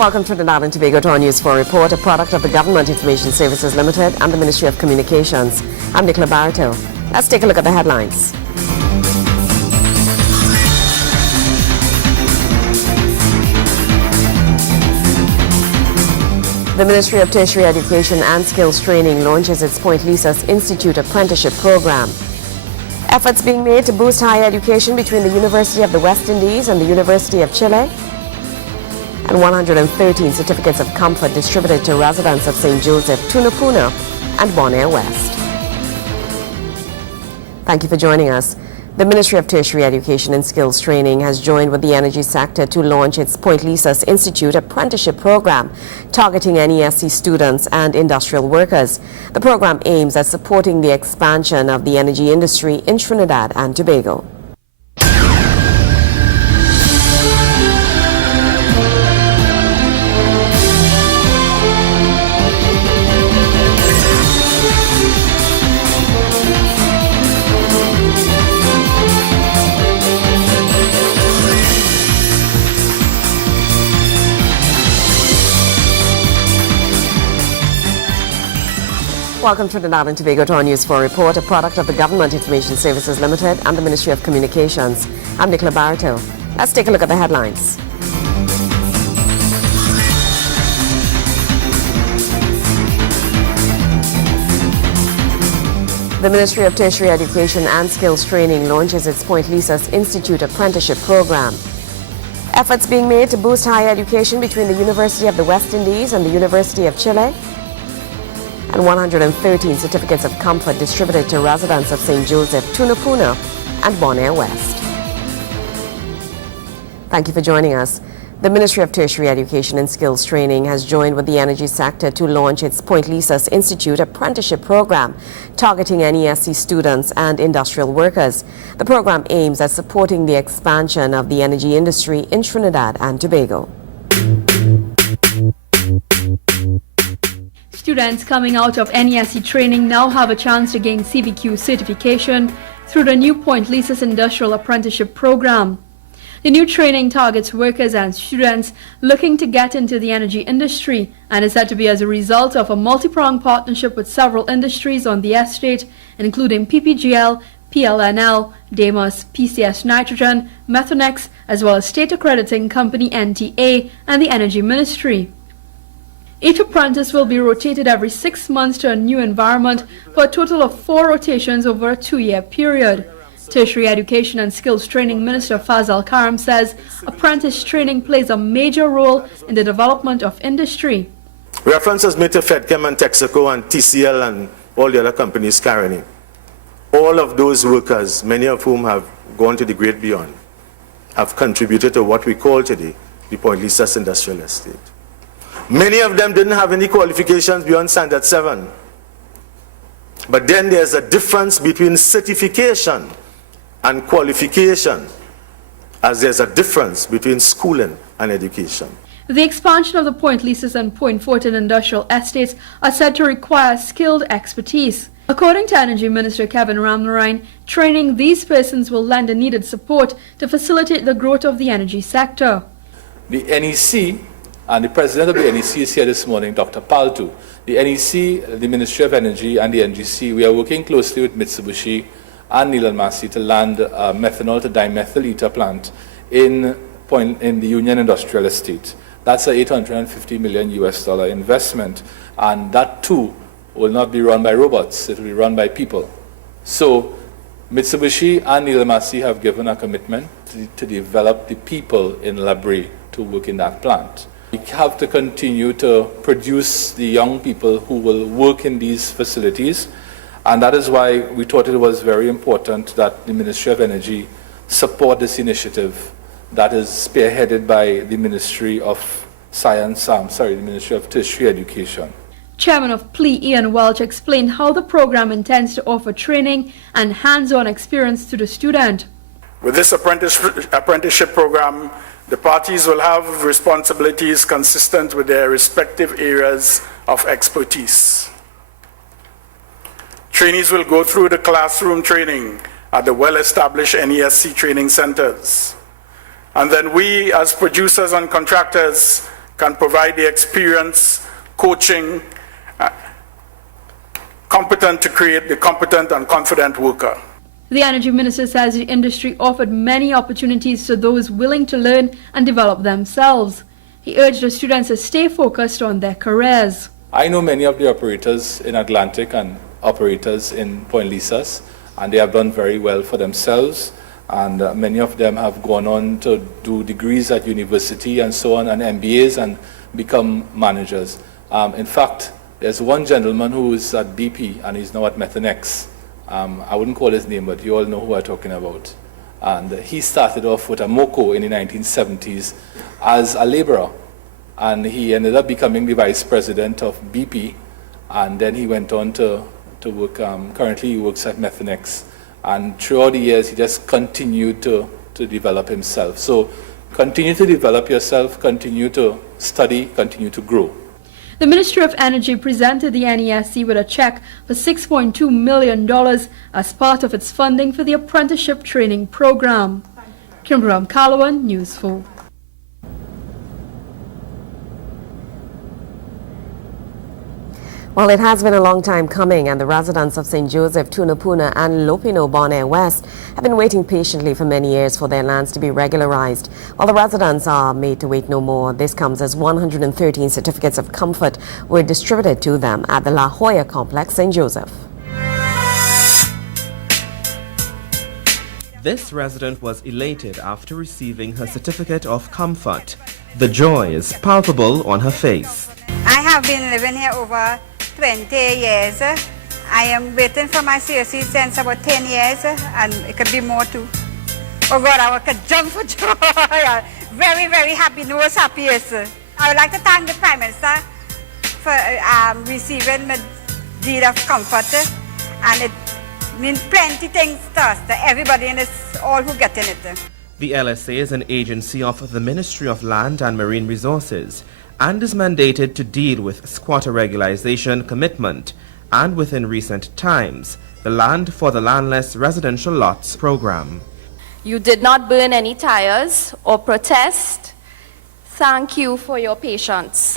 Welcome to Trinidad and Tobago to our News 4 report, a product of the Government Information Services Limited and the Ministry of Communications. I'm Nicola Barreto. Let's take a look at the headlines. The Ministry of Tertiary Education and Skills Training launches its Point Lisa's Institute Apprenticeship program. Efforts being made to boost higher education between the University of the West Indies and the University of Chile. And 113 certificates of comfort distributed to residents of St. Joseph, Tunapuna, and Bonaire West. Thank you for joining us. The Ministry of Tertiary Education and Skills Training has joined with the energy sector to launch its Point Lisa's Institute Apprenticeship program, targeting NESC students and industrial workers. The program aims at supporting the expansion of the energy industry in Trinidad and Tobago. Welcome to Trinidad and Tobago to our News 4 report, a product of the Government Information Services Limited and the Ministry of Communications. I'm Nicola Barreto. Let's take a look at the headlines. The Ministry of Tertiary Education and Skills Training launches its Point Lisa's Institute Apprenticeship program. Efforts being made to boost higher education between the University of the West Indies and the University of Chile. And 113 certificates of comfort distributed to residents of St. Joseph, Tunapuna, and Bonaire West. Thank you for joining us. The Ministry of Tertiary Education and Skills Training has joined with the energy sector to launch its Point Lisa's Institute Apprenticeship program, targeting NESC students and industrial workers. The program aims at supporting the expansion of the energy industry in Trinidad and Tobago. Students coming out of NESC training now have a chance to gain CVQ certification through the new Point Lisa's Industrial Apprenticeship program. The new training targets workers and students looking to get into the energy industry and is said to be as a result of a multi-pronged partnership with several industries on the estate, including PPGL, PLNL, Demas, PCS Nitrogen, Methanex, as well as state accrediting company NTA and the Energy Ministry. Each apprentice will be rotated every 6 months to a new environment for a total of 4 rotations over a 2-year period. Tertiary Education and Skills Training Minister Fazal Karam says apprentice training plays a major role in the development of industry. References made to FedChem and Texaco and TCL and all the other companies carrying. All of those workers, many of whom have gone to the great beyond, have contributed to what we call today the Point Lisa's Industrial Estate. Many of them didn't have any qualifications beyond Standard 7. But then there's a difference between certification and qualification, as there's a difference between schooling and education. The expansion of the Point Lisa's and Point Fortin industrial estates are said to require skilled expertise. According to Energy Minister Kevin Ramnarine, training these persons will lend the needed support to facilitate the growth of the energy sector. The NEC and the president of the NEC is here this morning, Dr. Paltu. The NEC, the Ministry of Energy, and the NGC, we are working closely with Mitsubishi and Neil and Massey to land a methanol to dimethyl ether plant in the Union Industrial Estate. That's a $850 million investment, and that too will not be run by robots, it will be run by people. So Mitsubishi and Neil and Massey have given a commitment to develop the people in Labrie to work in that plant. We have to continue to produce the young people who will work in these facilities, and that is why we thought it was very important that the Ministry of Energy support this initiative that is spearheaded by the Ministry of the Ministry of Tertiary Education. Chairman of PLE Ian Welch explained how the program intends to offer training and hands-on experience to the student. With this apprenticeship program, the parties will have responsibilities consistent with their respective areas of expertise. Trainees will go through the classroom training at the well-established NESC training centers. And then we, as producers and contractors, can provide the experience, coaching, competent to create the competent and confident worker. The Energy Minister says the industry offered many opportunities to those willing to learn and develop themselves. He urged the students to stay focused on their careers. I know many of the operators in Atlantic and operators in Point Lisas, and they have done very well for themselves. And many of them have gone on to do degrees at university and so on, and MBAs, and become managers. In fact, there's one gentleman who is at BP and he's now at Methanex. I wouldn't call his name, but you all know who I'm talking about. And he started off with a MOCO in the 1970s as a laborer. And he ended up becoming the vice president of BP. And then he went on to work, currently he works at Methanex. And throughout the years, he just continued to develop himself. So continue to develop yourself, continue to study, continue to grow. The Ministry of Energy presented the NESC with a check for $6.2 million as part of its funding for the apprenticeship training program. Kimberly Calawan, News 4. Well, it has been a long time coming, and the residents of St. Joseph, Tunapuna and Lopino, Bonaire West have been waiting patiently for many years for their lands to be regularized. While the residents are made to wait no more, this comes as 113 certificates of comfort were distributed to them at the La Jolla Complex, St. Joseph. This resident was elated after receiving her certificate of comfort. The joy is palpable on her face. I have been living here over 20 years. I am waiting for my CSC since about 10 years, and it could be more too. Oh God, I could jump for joy. Very, very happy, no one's happiest. I would like to thank the Prime Minister for receiving the deed of comfort, and it means plenty things to us, to everybody, and it's all who get in it. The LSA is an agency of the Ministry of Land and Marine Resources and is mandated to deal with squatter regularization commitment and, within recent times, the Land for the Landless Residential Lots program. You did not burn any tires or protest. Thank you for your patience.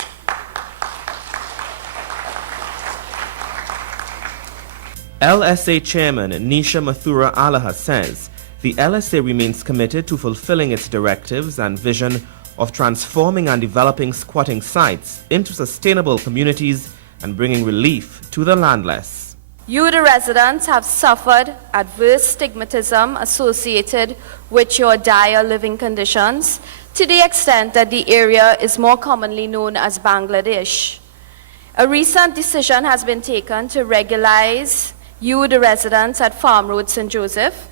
LSA Chairman Nisha Mathura Alaha says the LSA remains committed to fulfilling its directives and vision of transforming and developing squatting sites into sustainable communities and bringing relief to the landless. You, the residents, have suffered adverse stigmatism associated with your dire living conditions to the extent that the area is more commonly known as Bangladesh. A recent decision has been taken to regularize you, the residents, at Farm Road, St. Joseph.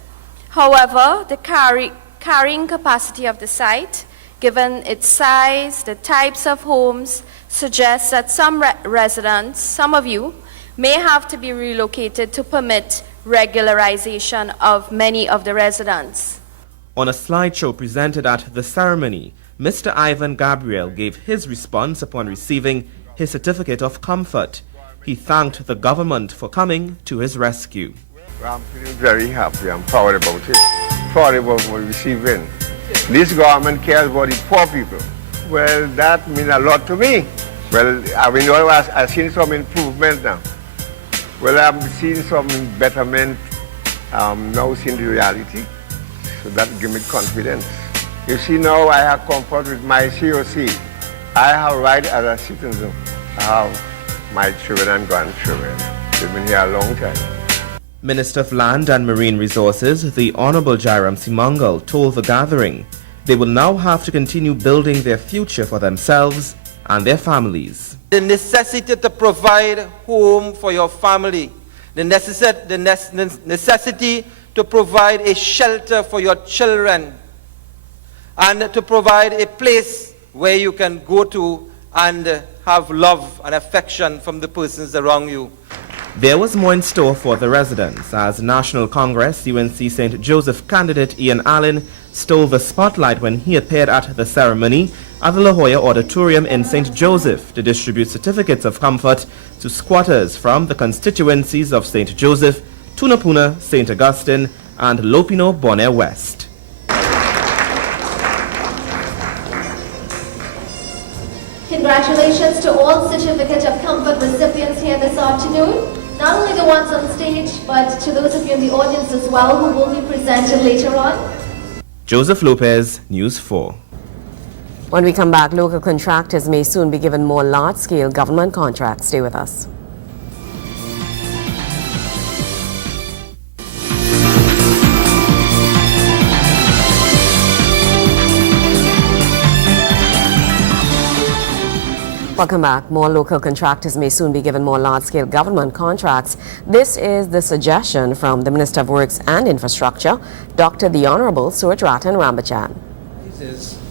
However, the carrying capacity of the site, given its size, the types of homes, suggests that some residents, some of you, may have to be relocated to permit regularization of many of the residents. On a slideshow presented at the ceremony, Mr. Ivan Gabriel gave his response upon receiving his certificate of comfort. He thanked the government for coming to his rescue. I'm feeling very happy. I'm proud about it. Proud about what we're receiving. This government cares about the poor people. Well, that means a lot to me. Well, I've seen some improvement now. Well, I'm seeing some betterment now seeing the reality. So that gives me confidence. You see, now I have comfort with my COC. I have right as a citizen. I have my children and grandchildren. They've been here a long time. Minister of Land and Marine Resources, the Honorable Jairam Simangal, told the gathering they will now have to continue building their future for themselves and their families. The necessity to provide home for your family, the necessity to provide a shelter for your children, and to provide a place where you can go to and have love and affection from the persons around you. There was more in store for the residents as National Congress UNC St. Joseph candidate Ian Allen stole the spotlight when he appeared at the ceremony at the La Jolla Auditorium in St. Joseph to distribute certificates of comfort to squatters from the constituencies of St. Joseph, Tunapuna, St. Augustine, and Lopino, Bonaire West. Certificate of Comfort recipients here this afternoon. Not only the ones on stage, but to those of you in the audience as well who will be presented later on. Joseph Lopez, News 4. When we come back, local contractors may soon be given more large-scale government contracts. Stay with us. Welcome back. More local contractors may soon be given more large-scale government contracts. This is the suggestion from the Minister of Works and Infrastructure, Dr. The Honorable Suratran Rambachan.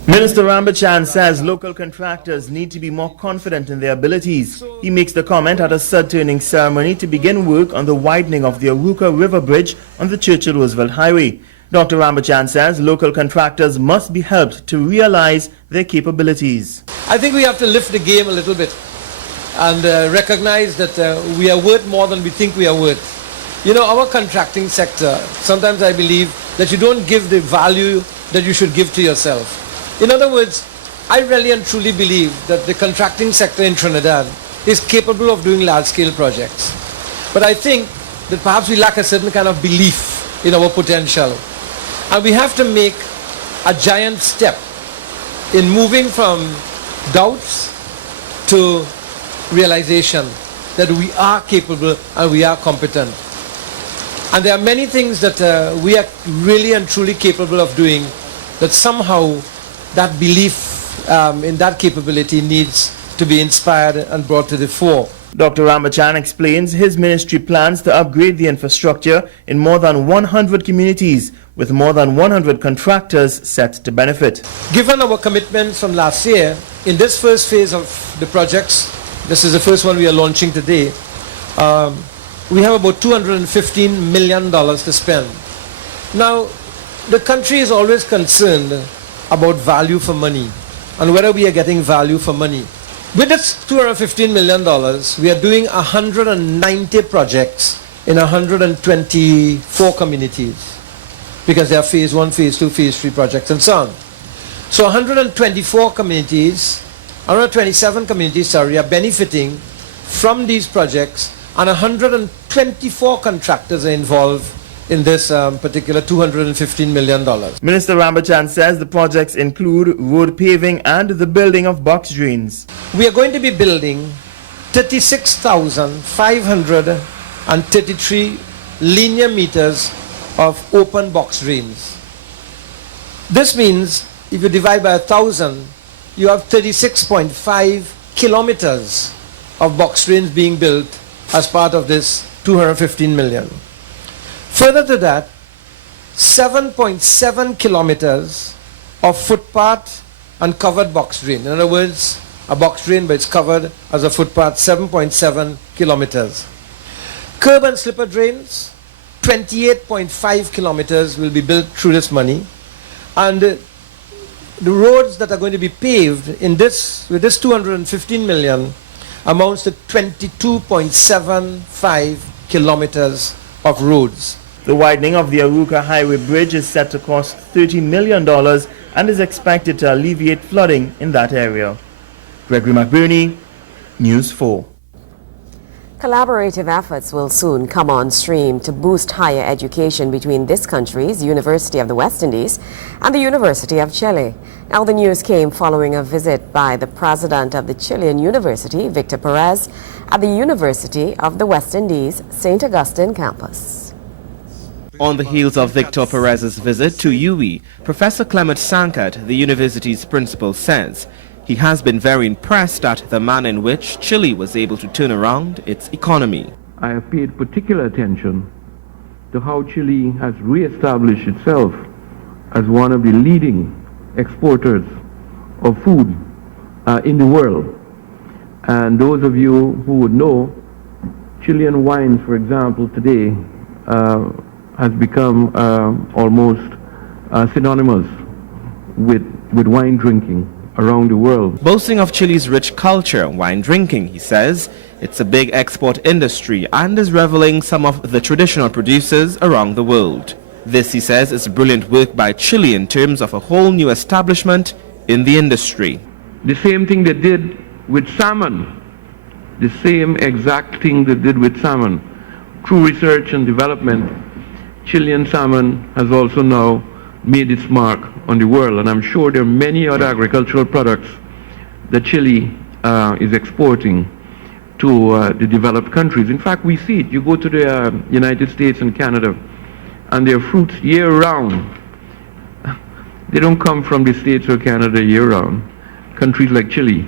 Minister Rambachan says local contractors need to be more confident in their abilities. He makes the comment at a sod-turning ceremony to begin work on the widening of the Aruka River Bridge on the Churchill-Roosevelt Highway. Dr. Rambachan says local contractors must be helped to realize their capabilities. I think we have to lift the game a little bit and recognize that we are worth more than we think we are worth. You know, our contracting sector, sometimes I believe that you don't give the value that you should give to yourself. In other words, I really and truly believe that the contracting sector in Trinidad is capable of doing large-scale projects. But I think that perhaps we lack a certain kind of belief in our potential. And we have to make a giant step in moving from doubts to realization that we are capable and we are competent. And there are many things that we are really and truly capable of doing that somehow that belief in that capability needs to be inspired and brought to the fore. Dr. Rambachan explains his ministry plans to upgrade the infrastructure in more than 100 communities, with more than 100 contractors set to benefit. Given our commitments from last year, in this first phase of the projects, this is the first one we are launching today, we have about $215 million to spend. Now, the country is always concerned about value for money and whether we are getting value for money. With this $215 million, we are doing 190 projects in 124 communities because there are phase 1, phase 2, phase 3 projects and so on. So 124 communities, 127 communities, are benefiting from these projects, and 124 contractors are involved in this particular $215 million. Minister Rambachan says the projects include road paving and the building of box drains. We are going to be building 36,533 linear meters of open box drains. This means if you divide by 1,000, you have 36.5 kilometers of box drains being built as part of this 215 million. Further to that, 7.7 kilometers of footpath and covered box drain. In other words, a box drain but it's covered as a footpath, 7.7 kilometers. Curb and slipper drains, 28.5 kilometers will be built through this money. And the roads that are going to be paved in this, with this 215 million, amounts to 22.75 kilometers of roads. The widening of the Aruka Highway Bridge is set to cost $13 million and is expected to alleviate flooding in that area. Gregory McBurney, News 4. Collaborative efforts will soon come on stream to boost higher education between this country's University of the West Indies and the University of Chile. Now, the news came following a visit by the president of the Chilean University, Victor Perez, at the University of the West Indies, St. Augustine campus. On the heels of Victor Perez's visit to UE, Professor Clement Sankat, the university's principal, says he has been very impressed at the manner in which Chile was able to turn around its economy. I have paid particular attention to how Chile has re-established itself as one of the leading exporters of food in the world. And those of you who would know, Chilean wines, for example, today has become almost synonymous with wine drinking around the world. Boasting of Chile's rich culture, wine drinking, he says, it's a big export industry and is reveling some of the traditional producers around the world. This, he says, is brilliant work by Chile in terms of a whole new establishment in the industry. The same thing they did with salmon the same exact thing they did with salmon. Through research and development, Chilean salmon has also now made its mark on the world, and I'm sure there are many other agricultural products that Chile is exporting to the developed countries. In fact, we see it. You go to the United States and Canada, and their fruits year-round. They don't come from the States or Canada year-round. Countries like Chile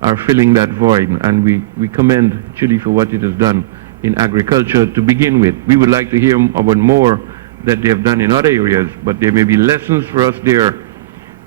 are filling that void, and we commend Chile for what it has done in agriculture to begin with. We would like to hear about more that they have done in other areas, but there may be lessons for us there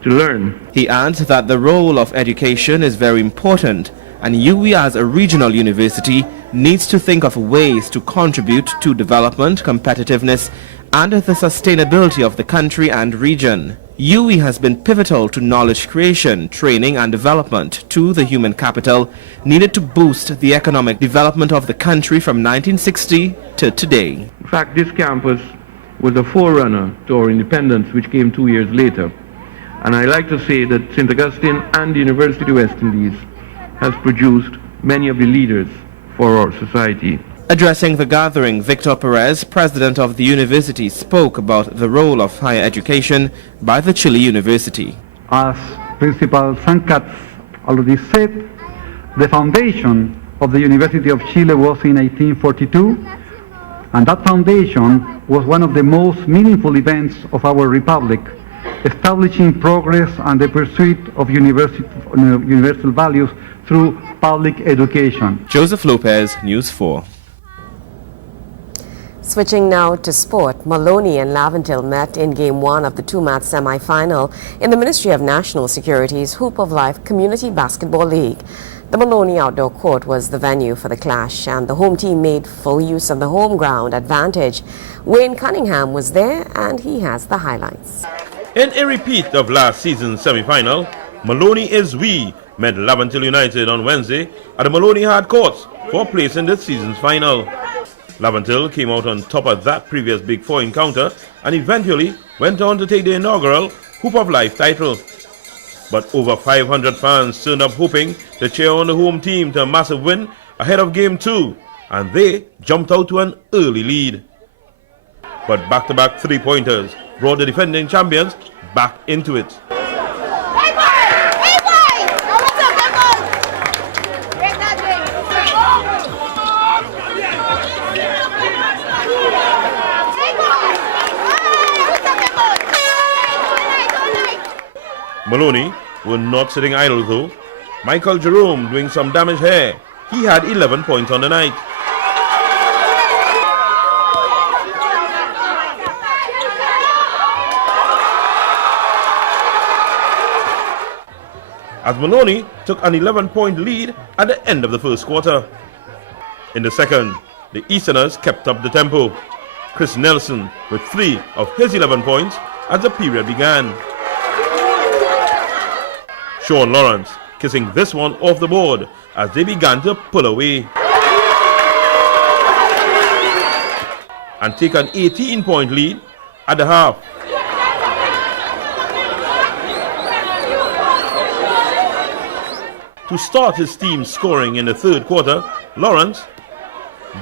to learn. He adds that the role of education is very important, and UWI as a regional university needs to think of ways to contribute to development, competitiveness, and the sustainability of the country and region. UWI has been pivotal to knowledge creation, training, and development to the human capital needed to boost the economic development of the country from 1960 to today. In fact, this campus was a forerunner to our independence, which came 2 years later. And I like to say that St. Augustine and the University of the West Indies has produced many of the leaders for our society. Addressing the gathering, Victor Perez, president of the university, spoke about the role of higher education by the Chile University. As Principal Sancats already said, the foundation of the University of Chile was in 1842, and that foundation was one of the most meaningful events of our republic, establishing progress and the pursuit of universal values through public education. Joseph Lopez, News 4. Switching now to sport, Maloney and Laventille met in Game 1 of the two-match semi-final in the Ministry of National Security's Hoop of Life Community Basketball League. The Maloney Outdoor Court was the venue for the clash, and the home team made full use of the home ground advantage. Wayne Cunningham was there, and he has the highlights. In a repeat of last season's semi-final, Maloney is we met Laventille United on Wednesday at the Maloney Hard Courts for place in this season's final. Laventille came out on top of that previous Big Four encounter and eventually went on to take the inaugural Hoop of Life title. But over 500 fans turned up hoping to cheer on the home team to a massive win ahead of Game 2, and they jumped out to an early lead. But back-to-back three-pointers brought the defending champions back into it. Maloney were not sitting idle though. Michael Jerome doing some damage here. He had 11 points on the night. As Maloney took an 11-point lead at the end of the first quarter. In the second, the Easterners kept up the tempo. Chris Nelson with 3 of his 11 points as the period began. Sean Lawrence kissing this one off the board as they began to pull away and take an 18-point lead at the half. To start his team scoring in the third quarter, Lawrence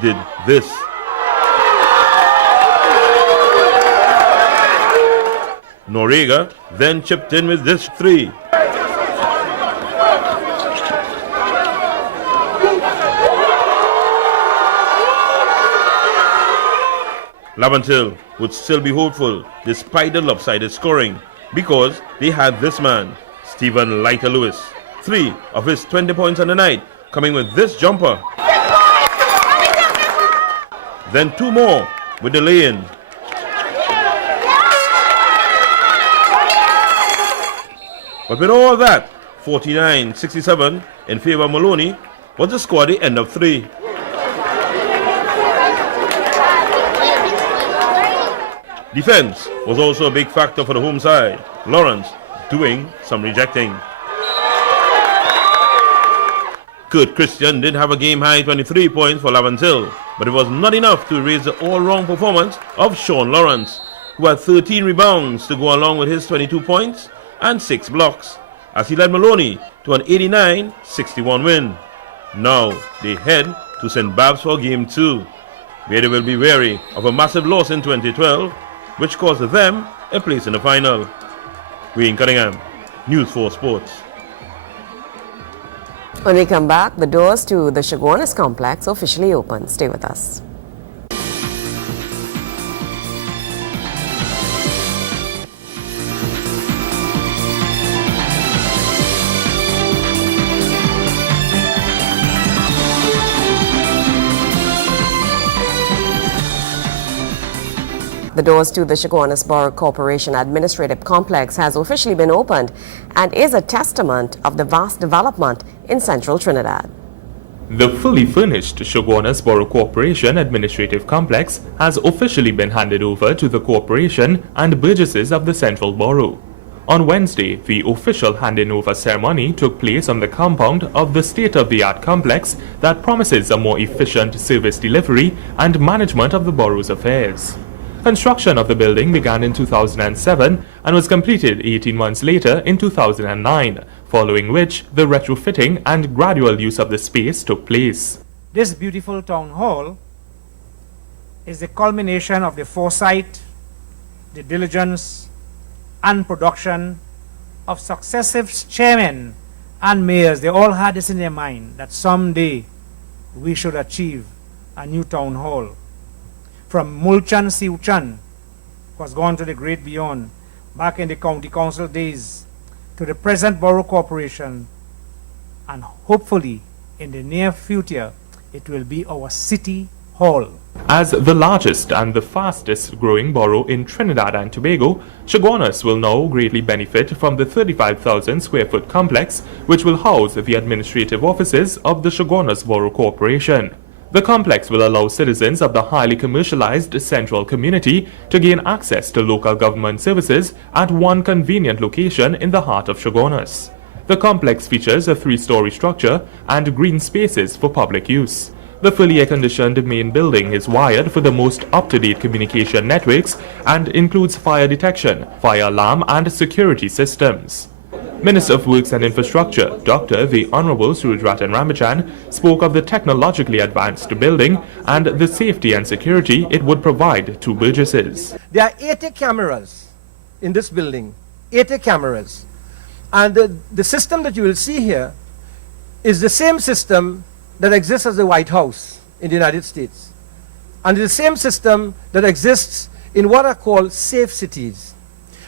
did this. Noriega then chipped in with this 3. Laventille would still be hopeful despite the lopsided scoring because they had this man, Stephen Leiter Lewis. 3 of his 20 points on the night coming with this jumper. Then 2 more with the lay-in. But with all that, 49-67 in favor of Maloney was the score at the end of 3. Defense was also a big factor for the home side. Lawrence doing some rejecting. Kurt Christian did have a game-high 23 points for Laventille, but it was not enough to raise the all-round performance of Sean Lawrence, who had 13 rebounds to go along with his 22 points and 6 blocks, as he led Maloney to an 89-61 win. Now they head to St. Babs for Game 2, where they will be wary of a massive loss in 2012, which caused them a place in the final. Wayne Cunningham, News 4 Sports. When we come back, the doors to the Chaguanas Complex officially open. Stay with us. The doors to the Chaguanas Borough Corporation Administrative Complex has officially been opened and is a testament of the vast development in central Trinidad. The fully furnished Chaguanas Borough Corporation Administrative Complex has officially been handed over to the corporation and burgesses of the Central Borough. On Wednesday, the official handing over ceremony took place on the compound of the state-of-the-art complex that promises a more efficient service delivery and management of the borough's affairs. Construction of the building began in 2007 and was completed 18 months later in 2009, following which the retrofitting and gradual use of the space took place. This beautiful town hall is the culmination of the foresight, the diligence, and production of successive chairmen and mayors. They all had this in their mind that someday we should achieve a new town hall. From Mulchan Siuchan was gone to the great beyond, back in the county council days, to the present borough corporation, and hopefully in the near future it will be our city hall. As the largest and the fastest growing borough in Trinidad and Tobago, Chaguanas will now greatly benefit from the 35,000 square foot complex, which will house the administrative offices of the Chaguanas Borough Corporation. The complex will allow citizens of the highly commercialized central community to gain access to local government services at one convenient location in the heart of Chaguanas. The complex features a 3-story structure and green spaces for public use. The fully air-conditioned main building is wired for the most up-to-date communication networks and includes fire detection, fire alarm and security systems. Minister of Works and Infrastructure, Dr. the Honorable Suredratan Ramachan, spoke of the technologically advanced building and the safety and security it would provide to burgesses. There are 80 cameras in this building, 80 cameras. And the system that you will see here is the same system that exists as the White House in the United States. And the same system that exists in what are called safe cities.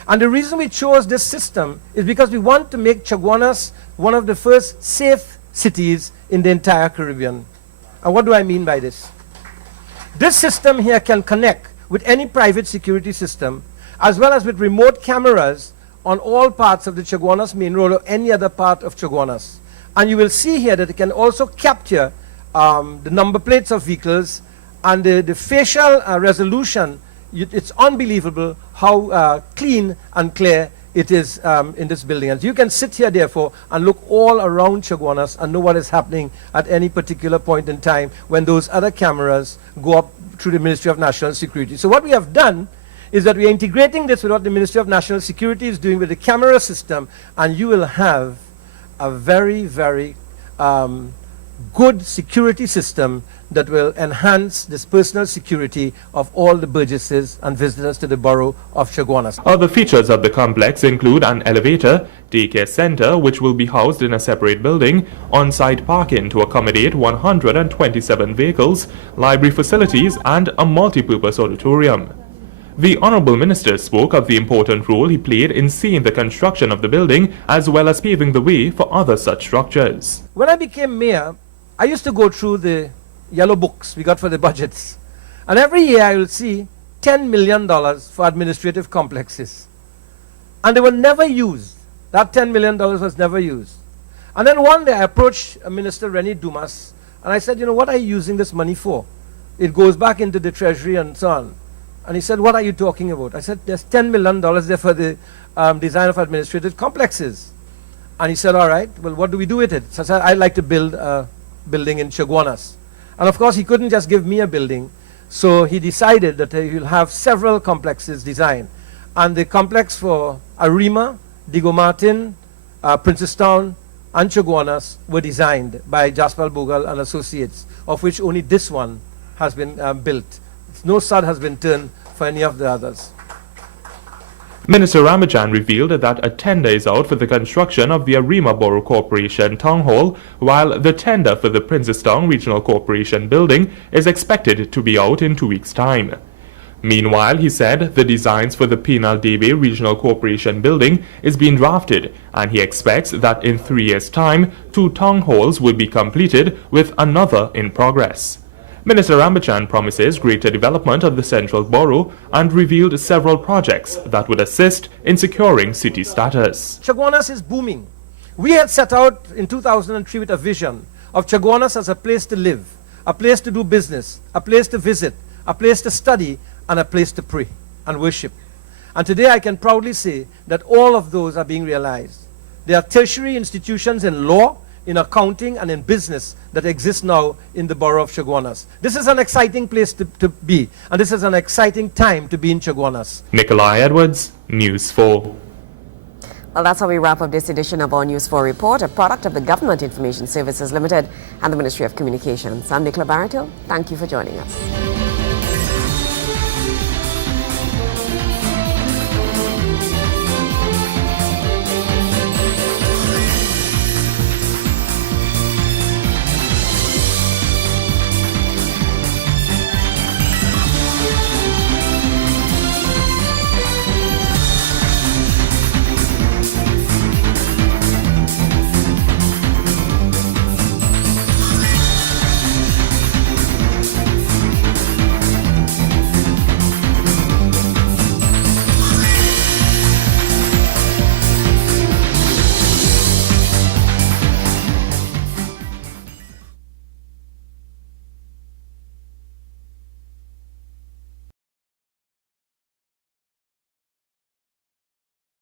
And the reason we chose this system is because we want to make Chaguanas one of the first safe cities in the entire Caribbean. And what do I mean by this? This system here can connect with any private security system, as well as with remote cameras on all parts of the Chaguanas main road or any other part of Chaguanas. And you will see here that it can also capture the number plates of vehicles and the facial resolution. It's unbelievable how clean and clear it is in this building. And you can sit here, therefore, and look all around Chaguanas and know what is happening at any particular point in time when those other cameras go up through the Ministry of National Security. So what we have done is that we are integrating this with what the Ministry of National Security is doing with the camera system, and you will have a very, very good security system that will enhance this personal security of all the burgesses and visitors to the borough of Chaguanas. Other features of the complex include an elevator, daycare center which will be housed in a separate building, on-site parking to accommodate 127 vehicles, library facilities and a multi-purpose auditorium. The Honourable Minister spoke of the important role he played in seeing the construction of the building as well as paving the way for other such structures. When I became mayor, I used to go through the yellow books we got for the budgets. And every year I will see $10 million for administrative complexes. And they were never used. That $10 million was never used. And then one day I approached Minister Rennie Dumas and I said, what are you using this money for? It goes back into the treasury and so on. And he said, what are you talking about? I said, there's $10 million there for the design of administrative complexes. And he said, all right, well, what do we do with it? So I said, I'd like to build a building in Chaguanas. And of course, he couldn't just give me a building. So he decided that he will have several complexes designed. And the complex for Arima, Diego Martin, Princestown, and Chaguanas were designed by Jasper Bogle and Associates, of which only this one has been built. No sod has been turned for any of the others. Minister Ramachan revealed that a tender is out for the construction of the Arima Borough Corporation Town Hall, while the tender for the Princestown Regional Corporation building is expected to be out in 2 weeks' time. Meanwhile, he said the designs for the Penal Debe Regional Corporation building is being drafted, and he expects that in 3 years' time, 2 town halls will be completed with another in progress. Minister Ramachan promises greater development of the Central Borough and revealed several projects that would assist in securing city status. Chaguanas is booming. We had set out in 2003 with a vision of Chaguanas as a place to live, a place to do business, a place to visit, a place to study, and a place to pray and worship. And today I can proudly say that all of those are being realized. There are tertiary institutions in law, in accounting, and in business that exist now in the borough of Chaguanas. This is an exciting place to be, and this is an exciting time to be in Chaguanas. Nikolai Edwards, News 4. Well, that's how we wrap up this edition of our News 4 report, a product of the Government Information Services Limited and the Ministry of Communications. I'm Nicola Barreto. Thank you for joining us.